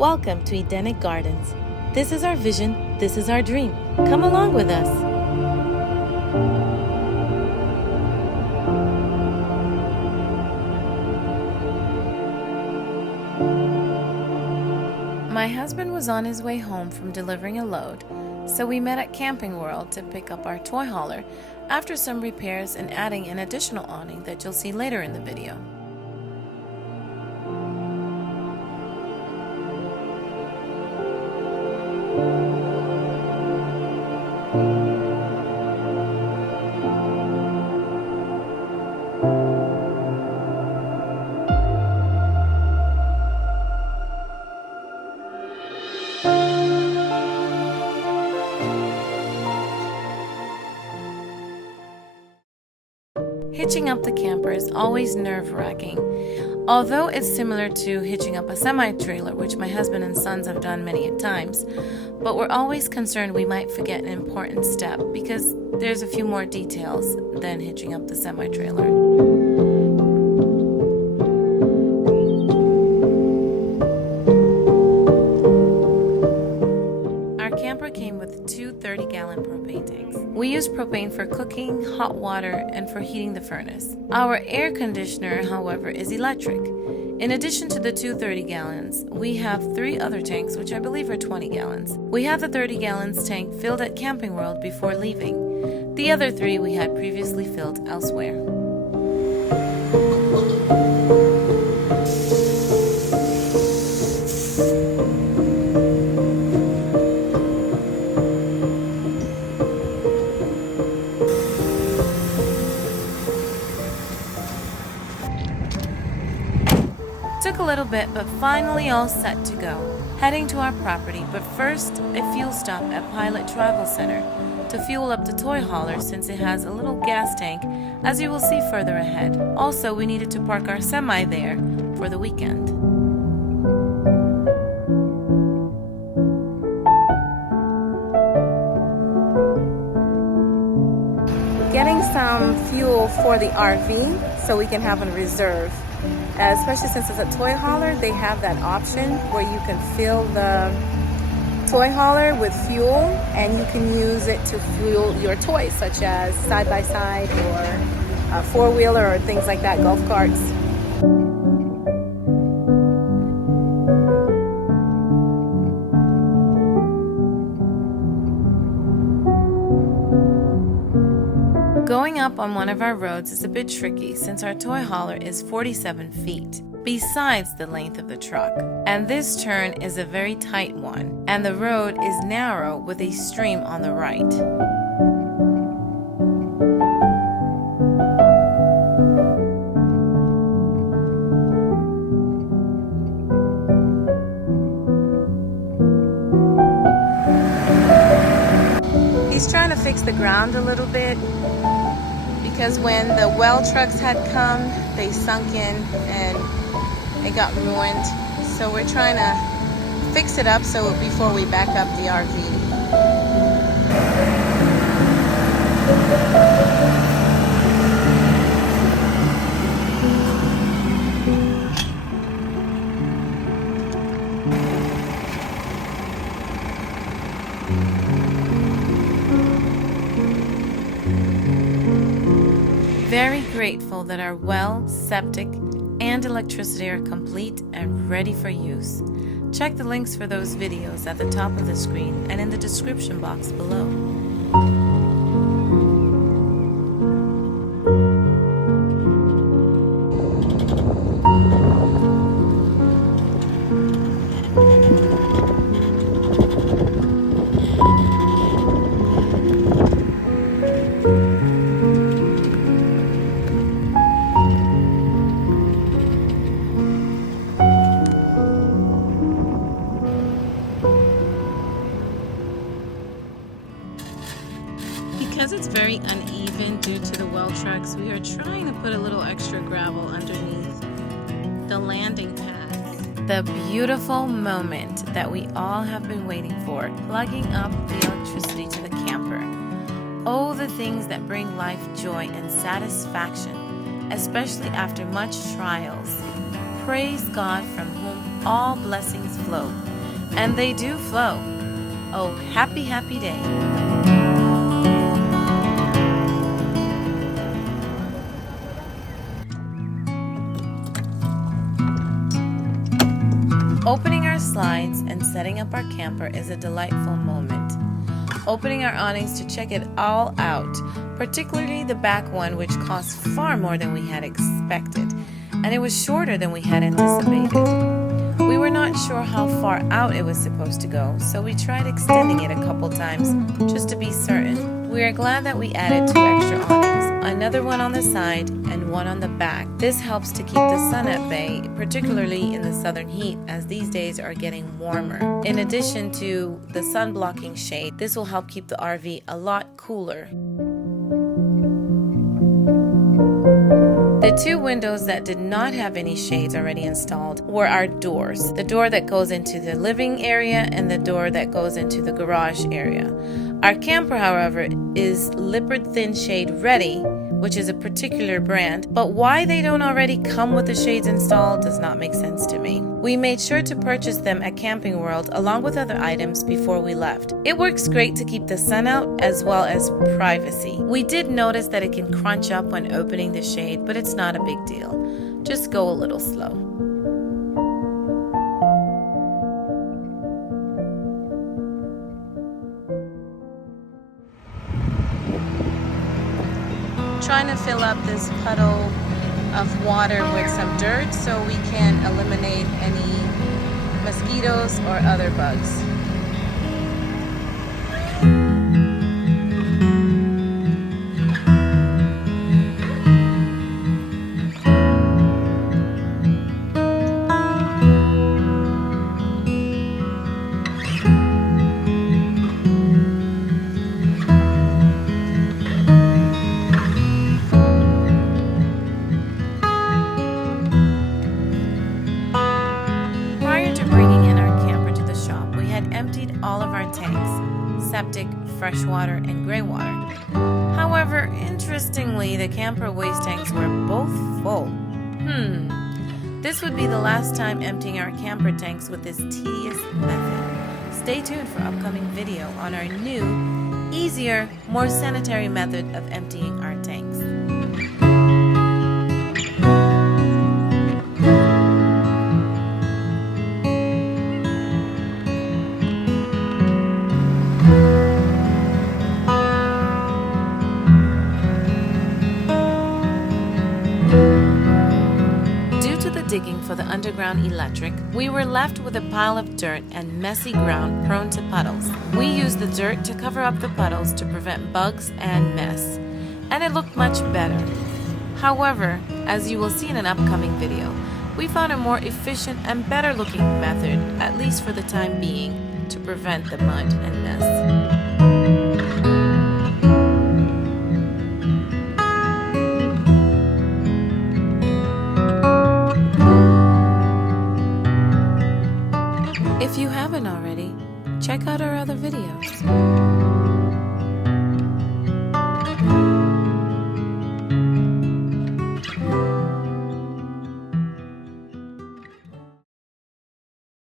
Welcome to Edenic Gardens. This is our vision, this is our dream. Come along with us. My husband was on his way home from delivering a load, so we met at Camping World to pick up our toy hauler after some repairs and adding an additional awning that you'll see later in the video. Hitching up the camper is always nerve-wracking. Although it's similar to hitching up a semi-trailer, which my husband and sons have done many times, but we're always concerned we might forget an important step because there's a few more details than hitching up the semi-trailer. Came with two 30-gallon propane tanks. We use propane for cooking, hot water, and for heating the furnace. Our air conditioner, however, is electric. In addition to the two 30 gallons, we have three other tanks, which I believe are 20 gallons. We had the 30 gallons tank filled at Camping World before leaving. The other three we had previously filled elsewhere. Took a little bit, but finally all set to go. Heading to our property, but first a fuel stop at Pilot Travel Center to fuel up the toy hauler since it has a little gas tank, as you will see further ahead. Also, we needed to park our semi there for the weekend. Getting some fuel for the RV so we can have a reserve. Especially since it's a toy hauler, they have that option where you can fill the toy hauler with fuel and you can use it to fuel your toys, such as side-by-side or a four-wheeler or things like that, golf carts. Going up on one of our roads is a bit tricky since our toy hauler is 47 feet, besides the length of the truck. And this turn is a very tight one, and the road is narrow with a stream on the right. He's trying to fix the ground a little bit, because when the well trucks had come, they sunk in and it got ruined. So we're trying to fix it up so before we back up the RV. Very grateful that our well, septic, and electricity are complete and ready for use. Check the links for those videos at the top of the screen and in the description box below. Because it's very uneven due to the well trucks, we are trying to put a little extra gravel underneath the landing pads. The beautiful moment that we all have been waiting for, plugging up the electricity to the camper. Oh, the things that bring life joy and satisfaction, especially after much trials. Praise God from whom all blessings flow. And they do flow. Oh, happy, happy day. Opening our slides and setting up our camper is a delightful moment. Opening our awnings to check it all out, particularly the back one, which cost far more than we had expected, and it was shorter than we had anticipated. We were not sure how far out it was supposed to go, so we tried extending it a couple times just to be certain. We are glad that we added 2 extra awnings, another one on the side and one on the back. This helps to keep the sun at bay, particularly in the southern heat, as these days are getting warmer. In addition to the sun blocking shade, this will help keep the RV a lot cooler. The 2 windows that did not have any shades already installed were our doors. The door that goes into the living area and the door that goes into the garage area. Our camper, however, is Lippert Thin Shade Ready, which is a particular brand, but why they don't already come with the shades installed does not make sense to me. We made sure to purchase them at Camping World along with other items before we left. It works great to keep the sun out as well as privacy. We did notice that it can crunch up when opening the shade, but it's not a big deal. Just go a little slow. Trying to fill up this puddle of water with some dirt so we can eliminate any mosquitoes or other bugs. Emptied all of our tanks, septic, freshwater, and gray water. However, interestingly, the camper waste tanks were both full. This would be the last time emptying our camper tanks with this tedious method. Stay tuned for upcoming video on our new, easier, more sanitary method of emptying our tanks. Digging for the underground electric, we were left with a pile of dirt and messy ground prone to puddles. We used the dirt to cover up the puddles to prevent bugs and mess, and it looked much better. However, as you will see in an upcoming video, we found a more efficient and better looking method, at least for the time being, to prevent the mud and mess. If you haven't already, check out our